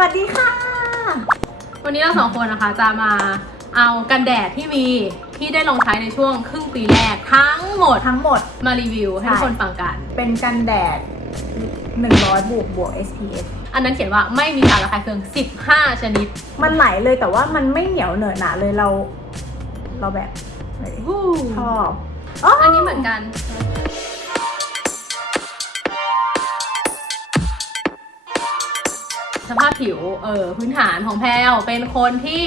วัสดีค่ะ วันนี้เราสองคนนะคะจะมาเอากันแดดที่มีที่ได้ลองใช้ในช่วงครึ่งปีแรกทั้งหมดทั้งหมดมารีวิวให้ทุกคนฟังกัน เป็นกันแดด 100 บวกบวก SPF อันนั้นเขียนว่าไม่มีสารระคายเคือง 15 ชนิด มันไหลเลยแต่ว่ามันไม่เหนียวเหนอะหนะเลยเรา เราแบบไหนดิวู้ชอบอันนี้เหมือนกัน สภาพผิวเออพื้นฐานของแพลวเป็นคนที่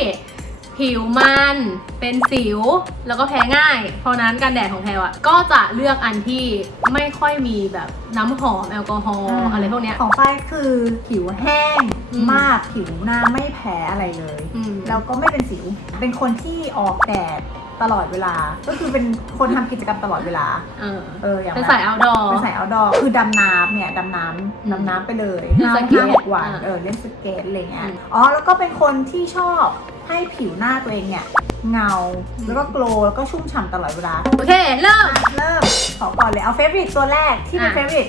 ผิวมันเป็นสิวแล้วก็แพ้ง่าย เพราะนั้นการแดดของแพลวอะก็จะเลือกอันที่ไม่ค่อยมีแบบน้ำหอมแอลกอฮอล์อะไรพวกเนี้ย ของฝ้ายคือผิวแห้งอืมมากผิวหน้าไม่แพ้อะไรเลย อืม แล้วก็ไม่เป็นสิว เป็นคนที่ออกแดด ตลอดเวลา ก็คือเป็นคนทำกิจกรรมตลอดเวลา เออเอออย่างเป็นแบบสาย outdoor เป็นสายเอาดอคือดำน้ำเนี่ยดำน้ำดำน้ำไปเลยเล่นห้าสเก็ตห้าหกวันอ่าเออเล่นสเก็ตอะไรเงี้ยอืมอ๋อแล้วก็เป็นคนที่ชอบให้ผิวหน้าตัวเองเนี่ยเงาอืม แล้วก็โกลว์แล้วก็ชุ่มฉ่ำตลอดเวลา โอเค เริ่มอะเริ่มขอก่อนเลยเอาเฟ v o r ริ e ตัวแรกที่เป็นอะ เฟ v o r ริ e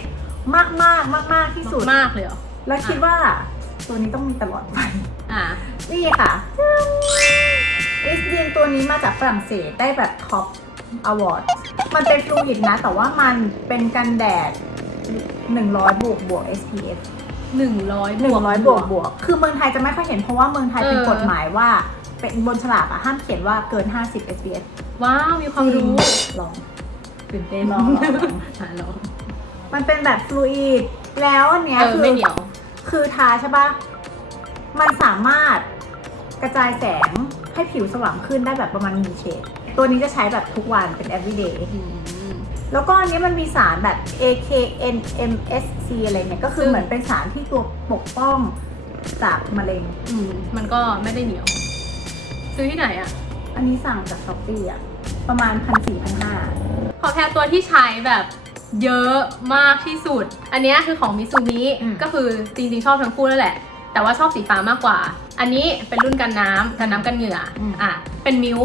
มากมากมากมากๆที่สุด มากเลยเหรอ แล้วคิดว่าตัวนี้ต้องมีตลอดไป อ่า นี่ค่ะ อิสเดียนตัวนี้มาจากฝรั่งเศสได้แบบท็อปอวอร์ดมันเป็นฟลูอิดนะ แต่ว่ามันเป็นกันแดด 100 บวกบวก SPF หนึ่งร้อย100บวกบวก คือเมืองไทยจะไม่ค่อยเห็นเพราะว่าเมืองไทยเป็นเออกฎหมายว่า เป็นบนฉลากอะห้ามเขียนว่าเกิน 50 SPF ว้าว มีความรู้ ลองตื่นเต้นลองลองลองอ่าลองมันเป็นแบบฟลูอิดแล้วอันเนี้ยเออคือไม่เหนียว คือทาใช่ปะมันสามารถกระจายแสง ให้ผิวสว่างขึ้นได้แบบประมาณหนึ่งเฉดตัวนี้จะใช้แบบทุกวันเป็น everyday อืมแล้วก็อันนี้มันมีสารแบบ AKNMSC อะไรเนี่ยก็คือซึ่งเหมือนเป็นสารที่ตัวปกป้องจากมะเร็ง อืมมันก็ไม่ได้เหนียว ซื้อที่ไหนอะอันนี้สั่งจากช้อปปี้อะประมาณพันสี่พันห้าขอแพรตัวที่ใช้แบบเยอะมากที่สุด อันเนี้ยคือของมิซูมิก็คือจริงๆชอบทั้งคู่นั่นแหละ แต่ว่าชอบสีฟ้ามากกว่า อันนี้เป็นรุ่นกันน้ำกันน้ำกันเหงื่อออะเป็นมิว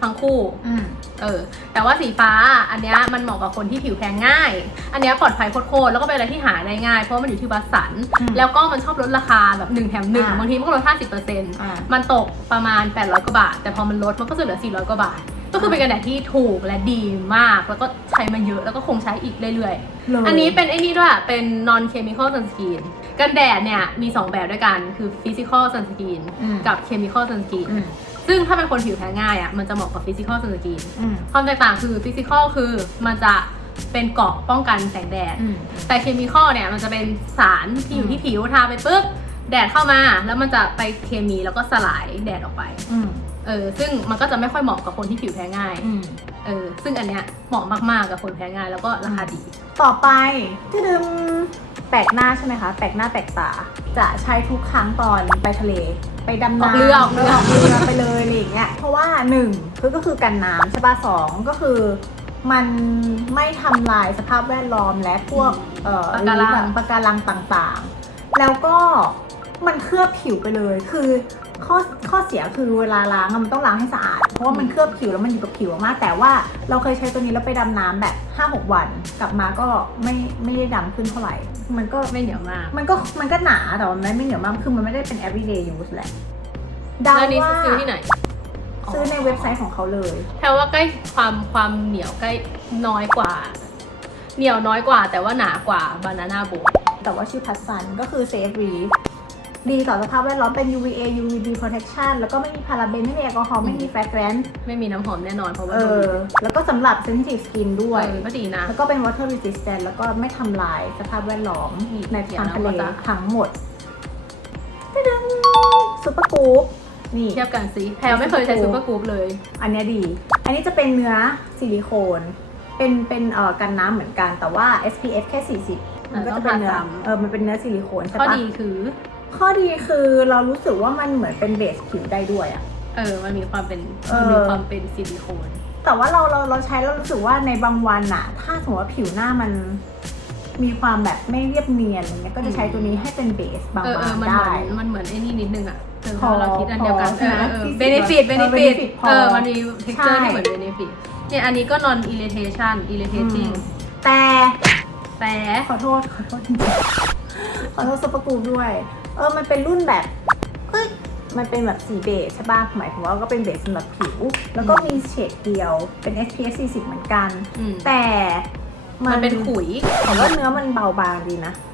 ทั้งคู่ อืม เออแต่ว่าสีฟ้าอันเนี้ยมันเหมาะกับคนที่ผิวแพ้ง่าย อันเนี้ยปลอดภัยโคตรๆแล้วก็เป็นอะไรที่หาได้ง่ายเพราะว่ามันอยู่ที่วัดสัน อืมแล้วก็มันชอบลดราคาแบบ1แถมหนึ่งอ่าบางทีมันก็ลด50%อ่ามันตกประมาณ 800กว่าบาท แต่พอมันลดมันก็จะเหลือ 400กว่าบาท ก็คือเป็นกันแดดที่ถูกและดีมาก แล้วก็ใช้มาเยอะแล้วก็คงใช้อีกเรื่อยๆ อันนี้เป็นไอ้นี่ด้วยเป็น non chemical sunscreen กันแดดเนี่ยมี 2 แบบด้วยกันคือ physical sunscreen อืมกับ chemical sunscreen อืมซึ่งถ้าเป็นคนผิวแพ้ง่ายอะมันจะเหมาะกับ physical sunscreen อืมความแตกต่างคือ physical คือมันจะเป็นเกราะป้องกันแสงแดดอืมแต่เคมีคอลเนี่ยมันจะเป็นสารที่อยู่ที่ผิวทาไปปุ๊บ แดดเข้ามาแล้วมันจะไปเคมีแล้วก็สลายแดดออกไป อืมเออซึ่งมันก็จะไม่ค่อยเหมาะกับคนที่ผิวแพ้ง่าย อืมเออซึ่งอันเนี้ยเหมาะมากๆกับคนแพ้ง่ายแล้วก็ราคาดี ต่อไปที่ดึงแปลกหน้าใช่ไหมคะ แปลกหน้าแปลกตา จะใช้ทุกครั้งตอนไปทะเล ไปดำออกน้ำเรือออกเรือ ออกเรือไปเลยอะไรอย่างเงี้ย เพราะว่าหนึ่งคือก็คือกันน้ำใช่ป่ะสองก็คือ มันไม่ทำลายสภาพแวดล้อมและพวกเอ่อปะการังแบบปะการังต่างๆ แล้วก็ มันเคลือบผิวไปเลย คือข้อข้อเสียคือเวลาล้างอะมันต้องล้างให้สะอาด เพราะว่ามันเคลือบผิวแล้วมันอยู่กับผิวมาก แต่ว่าเราเคยใช้ตัวนี้แล้วไปดำน้ำแบบ5-6วัน กลับมาก็ไม่ไม่ได้ดำขึ้นเท่าไหร่ มันก็ไม่เหนียวมาก มันก็มันก็หนาแต่ว่ามันไม่เหนียวมาก คือมันไม่ได้เป็น everyday use แหละเดาแล้วอันนี้ว่าซื้อที่ไหน ซื้อในเว็บไซต์ของเขาเลย แปลว่าใกล้ความความเหนียวใกล้น้อยกว่า เหนียวน้อยกว่าแต่ว่าหนากว่าบานาน่าโบแต่ว่าชื่อพัสซันก็คือ safe reef ดีต่อสภาพแวดล้อมเป็น UVA UVB protection แล้วก็ไม่มีพาราเบน ไม่มีแอลกอฮอล์ ไม่มี fragrance ไม่มีน้ำหอมแน่นอนเพราะว่าเอโดนอ แล้วก็สำหรับ sensitive skin ด้วย เออก็ดีนะ แล้วก็เป็น water resistant แล้วก็ไม่ทำลายสภาพแวดล้อมมีในเขียนทางทะเลนะว่าจะ ทั้งหมดตึ้งซุปเปอร์กู๊ปนี่ เทียบกันสิแพลวไม่เคยใช้ซูเปอร์กรุ๊ปเลย อันเนี้ยดี อันนี้จะเป็นเนื้อซิลิโคน เป็นเป็นเอ่อกันน้ำเหมือนกันแต่ว่า SPF แค่ 40 มันก็จะเป็นเนื้อต้องทาซ้ำ เออมันเป็นเนื้อซิลิโคนใช่ข้อปะดีคือ ข้อดีคือเรารู้สึกว่ามันเหมือนเป็นเบสผิวได้ด้วยอะ เออ มันมีความเป็นเออ มันมีความเป็นซิลิโคน แต่ว่าเราเราเราใช้แล้วรู้สึกว่าในบางวันอะถ้าสมมติว่าผิวหน้ามัน มีความแบบไม่เรียบเนียนอะไรเงี้ยก็จะใช้ตัวนี้ให้เป็นเบสบางเออเออ ๆมันเหได้ มือนมันเหมือนไอ้นี่นิดนึงอะเออพอเราคิดอันเดียวกันพอใช่ไหมเออเออ ที่เบนฟิตเอเบอนฟิต benefit พอเออ มันมี texture ใช่ ที่เหมือนเบนฟิตเนี่ยอันนี้ก็ non irritation irritating แต่แต่ ขอโทษขอโทษจริงๆขอโทษซุปเปอร์กูด้วย เออมันเป็นรุ่นแบบเฮ้ยมันเป็นแบบสีเบจใช่ป่ะหมายถึงว่าก็เป็นเบจสำหรับผิว แล้วก็มีเฉดเดียวเป็น SPF 40 เหมือนกัน อืม แต่มันเป็นขุย แต่ว่าเนื้อมันเบาบางดีนะอืม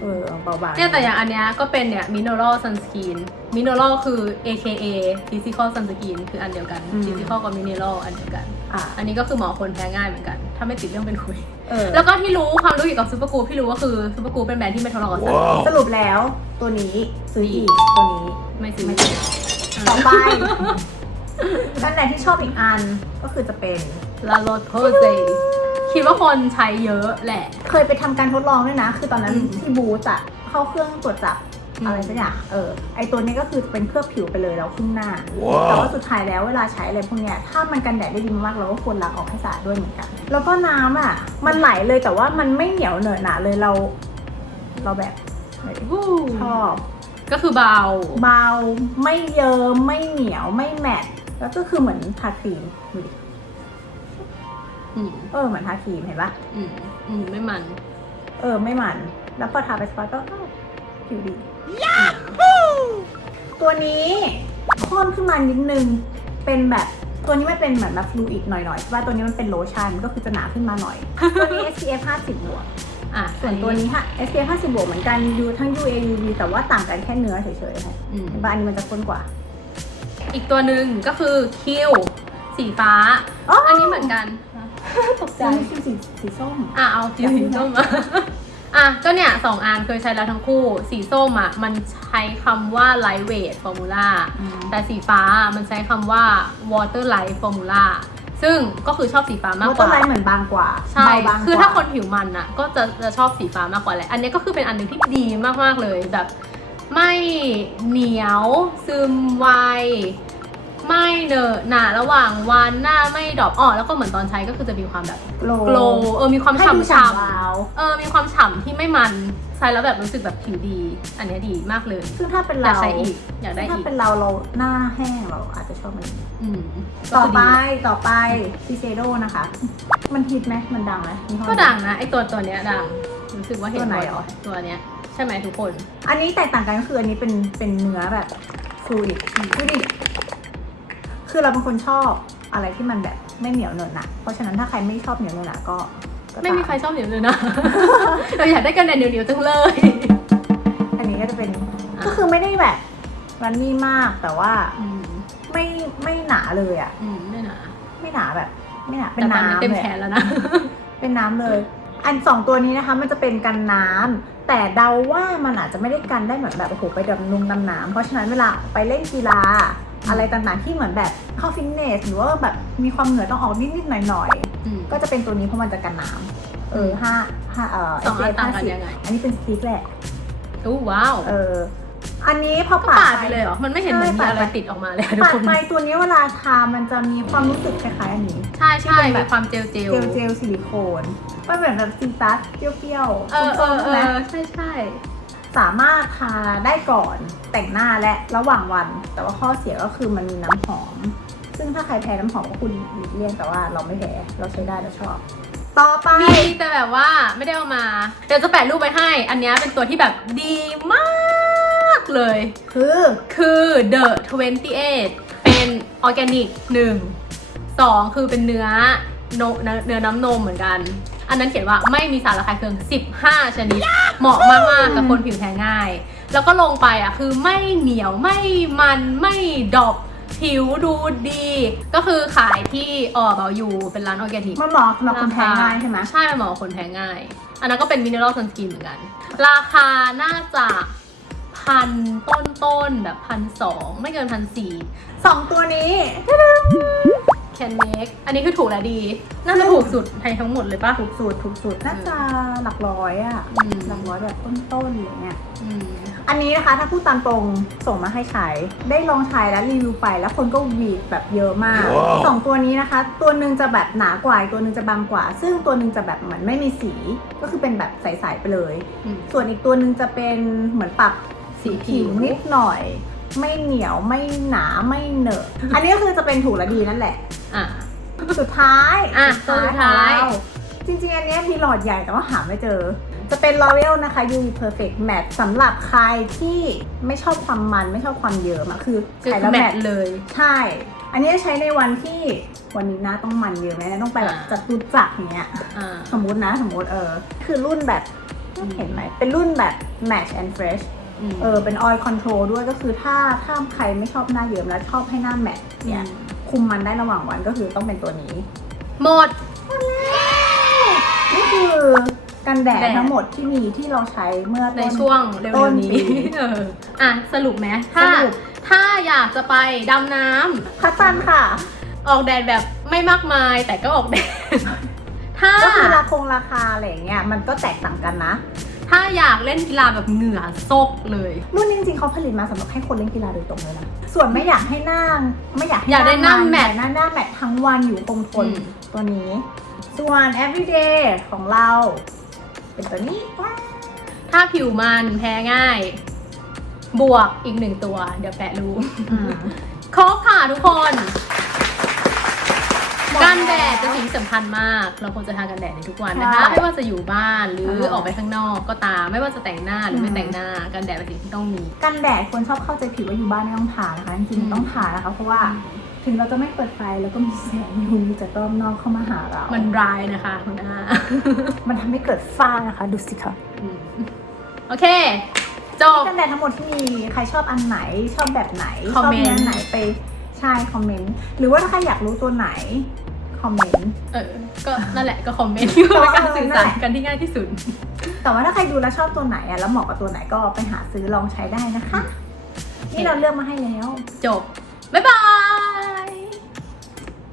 เออเบาบางเนี่ยแต่อย่างอันเนี้ยก็เป็นเนี่ย mineral sunscreen mineral คือ AKA physical sunscreen คืออันเดียวกัน physical กับ mineral อันเดียวกันอะอันนี้ก็คือหมอคนแพ้ง่ายเหมือนกัน ถ้าไม่ติดเรื่องเป็นขุยเออแล้วก็ที่รู้ความรู้เกี่ยวกับซูเปอร์กูพี่รู้ก็คือซูเปอร์กูเป็นแบรนด์ที่ไม่ทะเลาะกับสัตว์สรุปแล้วตัวนี้ซื้ออีกตัวนี้ไม่ซื้อไม่ซื้อต่อไปกันแดดที่ชอบอีกอันก็คือจะเป็นลาโรโทเซ คิดว่าคนใช้เยอะแหละ เคยไปทำการทดลองด้วยนะ คือตอนนั้นอืมที่บูธอะเข้าเครื่องตรวจจับอืม อะไรสักอย่างเออไอตัวนี้ก็คือเป็นเคลือบผิวไปเลยแล้วครึ่งหน้า แต่ว่าสุดท้ายแล้วเวลาใช้อะไรพวกเนี้ยถ้ามันกันแดดได้ดีมากๆเราก็ควรล้างออกให้สะอาดด้วยเหมือนกัน แล้วก็น้ำอะมันไหลเลยแต่ว่ามันไม่เหนียวเหนอะหนะเลยเรา เราแบบเฮ้ยวู้ชอบก็คือเบา เบาไม่เยิ้มไม่เหนียวไม่แมตต์แล้วก็คือเหมือนทาครีมดูดิ อืมเออเหมือนทาครีมเห็นปะอืมอืมไม่มันเออไม่มัน แล้วพอทาไปสปาก็อ้าวผิวดี ตัวนี้ข้นขึ้นมานิดนึง เป็นแบบตัวนี้มันเป็นเหมือนแบบฟลูอิดหน่อยๆใช่ป่ะตัวนี้มันเป็นโลชั่นก็คือจะหนาขึ้นมาหน่อย ตัวนี้ SPF 50บวก อะส่วนตัวนี้ค่ะ SPF 50บวกเหมือนกันยูทั้ง UA UV แต่ว่าต่างกันแค่เนื้อเฉยๆค่ะอืมเห็นป่ะอันนี้มันจะข้นกว่า อีกตัวหนึ่งก็คือคิวสีฟ้า อ๋ออั อันนี้เหมือนกัน ตกใจมันคือสีสีส้ม อะเอาสีส้มมา อะก็เนี่ยสองอันเคยใช้แล้วทั้งคู่ สีส้มอะมันใช้คำว่า lightweight formula แต่สีฟ้ามันใช้คำว่า water light formula ซึ่งก็คือชอบสีฟ้ามากมากกต้นว่าไม้เหมือนบางกว่าใช่ เบาบางกว่คือถ้าคนผิวมันอะก็จะจะชอบสีฟ้ามากกว่าแหละ อันนี้ก็คือเป็นอันหนึ่งที่ดีมากๆเลยแบบ ไม่เหนียวซึมไว ไม่เหนอะหนาระหว่างวันหน้าไม่ดรอปอ่อแล้วก็เหมือนตอนใช้ก็คือจะมีความแบบโกลโกลเออมีความให้ฉ่ำดูฉ่ฉ่ำวาวำเออมีความฉ่ำที่ไม่มันใช้แล้วแบบรู้สึกแบบผิวดี อันเนี้ยดีมากเลยซึ่งถ้าเป็นอยาเรากใช้อีกอยากได้ถ้าอีกเป็นเราเราหน้าแห้งเราอาจจะชอบมันนี้อืมต่อไปก็คืต่อไปซีเซโดนะคะ มันฮิตไหมมันดังไหมยี่ห้อ ก็ดังนะไอตัวตัวเนี้ยดังรู้สึกว่าเห็นตัวไหนบ่อยเหรอ ตัวเนี้ยใช่ไหมทุกคน อันนี้แตกต่างกันก็คืออันนี้เป็นเป็นเนื้อแบบฟลูอิดดูดิ คือเราเป็นคนชอบอะไรที่มันแบบไม่เหนียวเหนอะหนะเพราะฉะนั้นถ้าใครไม่ชอบเหนียวเหนอะหนะก็ก็ตาไม่มีใครชอบเหนียวเลยนะ เราอยากได้กันแดดเหนียวๆจังเลย อันนี้ก็จะเป็นก็คือไม่ได้แบบรันนี่มากแต่ว่าอืมไม่ไม่หนาเลยอะ อืมไม่หนาไม่หนาแบบ ไม่หนาเป็นแต่ตอนนี้น้ำเต็มเลยแขอะนแล้วนะ เป็นน้ำเลย อันสองตัวนี้นะคะ มันจะเป็นกันน้ำแต่เดาว่ามันอาจจะไม่ได้กันได้เหมือนแบบโอ้โหไปดำนุงดำน้ำเพราะฉะนั้นเวลาไปเล่นกีฬา อะไรต่างๆที่เหมือนแบบเข้าฟิตเนสหรือว่าแบบมีความเหงื่อต้องออกนิดๆหน่อยอืมๆก็จะเป็นตัวนี้เพราะมันจะกันน้ำเออห้าห้าเอ่อสองอัน SPF ต่างกันยังไงอันนี้เป็นสติ๊กแหละอู้ว้าวเอออันนี้พอก็ปาปาดดไปเลยเหรอ มันไม่เห็นเหมือนมีอะไรติดออกมาเลยอะทุกปาดคนไปตัวนี้เวลาทา มันจะมีความรู้สึกคล้ายๆอันนี้ ใช่ใช่ที่เป็นแบมีบความเจลเจลเจลเจลซิลิโคนมันเหมือนแบบซีตัสเปรี้ยวๆเออเอส้มอๆเอใช่ไหมอใช่ใช่ สามารถทาได้ก่อนแต่งหน้าและระหว่างวัน แต่ว่าข้อเสียก็คือมันมีน้ำหอม ซึ่งถ้าใครแพ้น้ำหอมก็คุณหลีกเลี่ยงแต่ว่าเราไม่แพ้เราใช้ได้เราชอบ ต่อไป มีแต่แบบว่าไม่ได้เอามา เดี๋ยวจะแปะรูปไปให้ อันเนี้ยเป็นตัวที่แบบดีมากเลย คือ คือ The 28 เป็นออร์แกนิกหนึ่งสองคือเป็นเนื้อ โนเนื้อเนื้อน้ำนมเหมือนกัน อันนั้นเขียนว่าไม่มีสารละลายเครื่อง 15 ชนิด เหมาะมากๆกับคนผิวแพ้ง่าย แล้วก็ลงไปอะคือไม่เหนียวไม่มันไม่ดอบผิวดูดี ก็คือขายที่เออเบาอยู่เป็นร้านออร์แกนิกมันเหมาะสำหรับคนแพ้ง่ายใช่ไหมใช่มันเหมาะกับคนแพ้ง่าย อันนั้นก็เป็นมินเนอรัลซันสกินเหมือนกัน ราคาน่าจะพันต้นต้นๆแบบพันสองไม่เกินพันสี่สองตัวนี้ แคนเมกอันนี้คือถูกและดี น่าจะถูกสุดไทยทั้งหมดเลยปะ ถูกสูตรถูกสูตรน่าจะหลักร้อยอะอืม หลักร้อยแบบต้นๆอะไรเงี้ย อืม อันนี้นะคะถ้าพูดตามตรงส่งมาให้ใช้ได้ลองใช้แล้วรีวิวไปแล้วคนก็วีดแบบเยอะมากว้าว สองตัวนี้นะคะ ตัวหนึ่งจะแบบหนากว่าอีกตัวหนึ่งจะบางกว่า ซึ่งตัวหนึ่งจะแบบเหมือนไม่มีสี ก็คือเป็นแบบใสๆไปเลย อืม ส่วนอีกตัวหนึ่งจะเป็นเหมือนปรับสีผิวนิดหน่อย ไม่เหนียวไม่หนาไม่เหนอะ อันนี้ก็คือจะเป็นถูกและดีนั่นแหละ อะ สุดท้ายอะสุดท้ายสุดท้าย ของเราจริงๆ อันเนี้ยมีหลอดใหญ่แต่ว่าหาไม่เจอ จะเป็น L'Oreal นะคะ UV Perfect Matte สำหรับใครที่ไม่ชอบความมันไม่ชอบความเยิ้มอะคือคือใช้แล้วแมแมททเลย ใช่ อันนี้ใช้ในวันที่วันนี้หน้าต้องมันเยอะไหมนะต้องไปแบบอ่า จัตุจักรอย่างเงี้ย อ่า สมมตินะสมมติเออ คือรุ่นแบบอืม เห็นไหม เป็นรุ่นแบบ Match and Fresh มเออเป็น oil control ด้วยก็คือถ้าถ้าใครไม่ชอบหน้าเยิ้มแล้วชอบให้หน้าแมทเนี่ย คุมมันได้ระหว่างวันก็คือต้องเป็นตัวนี้ หมด นี่คือกันแดดแดด ทั้งหมดที่มีที่เราใช้เมื่อในต้น ช่วงเร็ต้วนๆนี้ ปีเอออะ สรุปไหมถ้าสรุปถ้าอยากจะไปดำน้ำคัสซันค่ะออกแดดแบบไม่มากมาย แต่ก็ออกแดด ถ้า ก็คือราคงราคาอะไรอย่างเงี้ยมันก็แตกต่างกันนะ ถ้าอยากเล่นกีฬาแบบเหงื่อซกเลย รุ่นนี้จริงๆเขาผลิตมาสำหรับให้คนเล่นกีฬาโดยตรงเลยนะ ส่วนไม่อยากให้หน้าไม่อยากให้อยากได้หน้ามัแมทหน้าหน้าแมททั้งวันอยู่คงทนอืม ตัวนี้ ส่วน everyday ของเรา เป็นตัวนี้ถ้าผิวมันแพ้ง่าย บวกอีกหนึ่งตัว เดี๋ยวแปะรู้อืม ครบค่ะทุกคนหมด กันแดดแล้วเป็นสิ่งที่สำคัญมาก เราควรจะทากันแดดในทุกวันใช่นะคะ ไม่ว่าจะอยู่บ้านหรือเออออกไปข้างนอกก็ตาม ไม่ว่าจะแต่งหน้าหรือไม่อืมแต่งหน้ากันแดดเป็นสิ่งที่ต้องมี กันแดดคนชอบเข้าใจผิดว่าอยู่บ้านไม่ต้องทานะคะจริงอืมๆต้องทานะคะเพราะว่าถึงเราจะไม่เปิดไฟแล้วก็มีแสง UV จากรอบนอกเข้ามาหาเรา มันร้ายนะคะคุณอามันทำให้เกิดฝ้านะคะ ดูสิคะอืมโอเค จบกันแดดทั้งหมดที่มีใครชอบอันไหนชอบแบบไหนชคออบมเมนต์เนื้อไหนไปใช่คอมเมนต์ หรือว่าถ้าใครอยากรู้ตัวไหน คอมเมนต์ เออ ก็นั่นแหละก็คอมเมนต์เป็นการสื่อสารกันที่ง่ายที่สุด แต่ว่าถ้าใครดูแล้วชอบตัวไหนอะแล้วเหมาะกับตัวไหนก็ไปหาซื้อลองใช้ได้นะคะ นี่เราเลือกมาให้แล้ว จบ บ๊ายบา